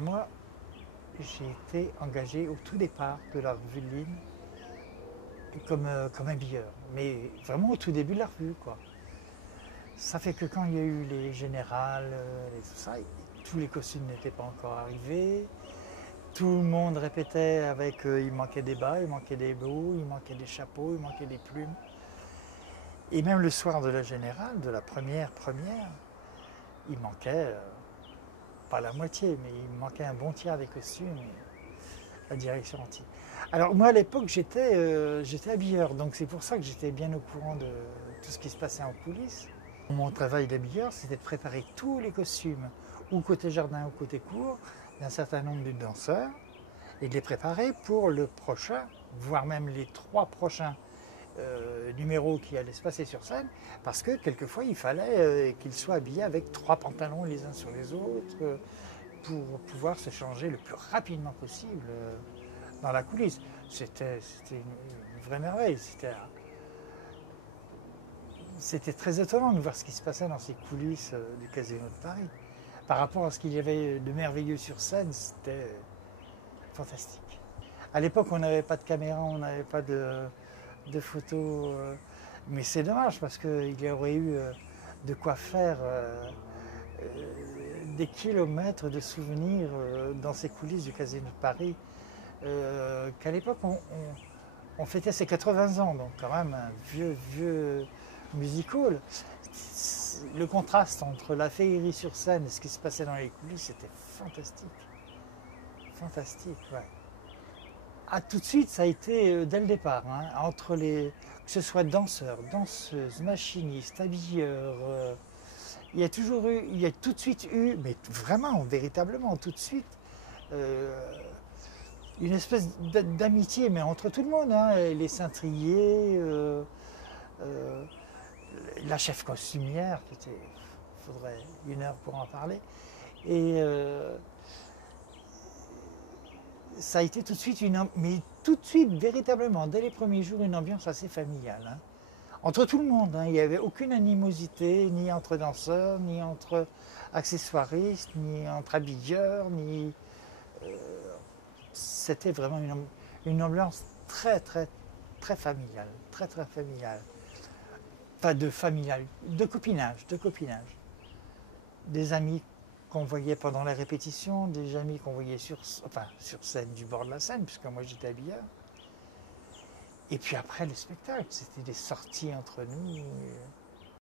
bien moi, j'ai été engagé au tout départ de la revue de Lille comme habilleur, mais vraiment au tout début de la revue, quoi. Ça fait que quand il y a eu les générales et tout ça, tous les costumes n'étaient pas encore arrivés. Tout le monde répétait avec il manquait des bas, il manquait des hauts, il manquait des chapeaux, il manquait des plumes. Et même le soir de la générale, de la première, il manquait, pas la moitié, mais il manquait un bon tiers des costumes. Et la direction entière. Alors moi à l'époque j'étais habilleur, donc c'est pour ça que j'étais bien au courant de tout ce qui se passait en coulisses. Mon travail d'habilleur, c'était de préparer tous les costumes, ou côté jardin ou côté cour, d'un certain nombre de danseurs, et de les préparer pour le prochain, voire même les 3 prochains numéros qui allaient se passer sur scène, parce que quelquefois il fallait qu'ils soient habillés avec 3 pantalons les uns sur les autres, pour pouvoir se changer le plus rapidement possible dans la coulisse. C'était une vraie merveille. C'était très étonnant de voir ce qui se passait dans ces coulisses du Casino de Paris. Par rapport à ce qu'il y avait de merveilleux sur scène, c'était fantastique. À l'époque, on n'avait pas de caméra, on n'avait pas de photos, mais c'est dommage parce qu'il y aurait eu de quoi faire des kilomètres de souvenirs dans ces coulisses du Casino de Paris, qu'à l'époque, on fêtait ses 80 ans, donc quand même un vieux music hall. Le contraste entre la féerie sur scène et ce qui se passait dans les coulisses, c'était fantastique. Fantastique, ouais. Ah, tout de suite, ça a été dès le départ, hein, entre que ce soit danseurs, danseuses, machinistes, habilleurs, il y a toujours eu, il y a tout de suite eu, mais vraiment, véritablement, tout de suite, euh, une espèce d'amitié, mais entre tout le monde, hein, les cintriers, euh, la chef costumière, il faudrait 1 heure pour en parler, et ça a été tout de suite mais tout de suite, véritablement, dès les premiers jours, une ambiance assez familiale, hein. Entre tout le monde, hein, il n'y avait aucune animosité, ni entre danseurs, ni entre accessoiristes, ni entre habilleurs, ni c'était vraiment une ambiance très familiale, très familiale. Pas de familial, de copinage. Des amis qu'on voyait pendant les répétitions, des amis qu'on voyait sur scène, du bord de la scène, puisque moi j'étais habilleur. Et puis après le spectacle, c'était des sorties entre nous.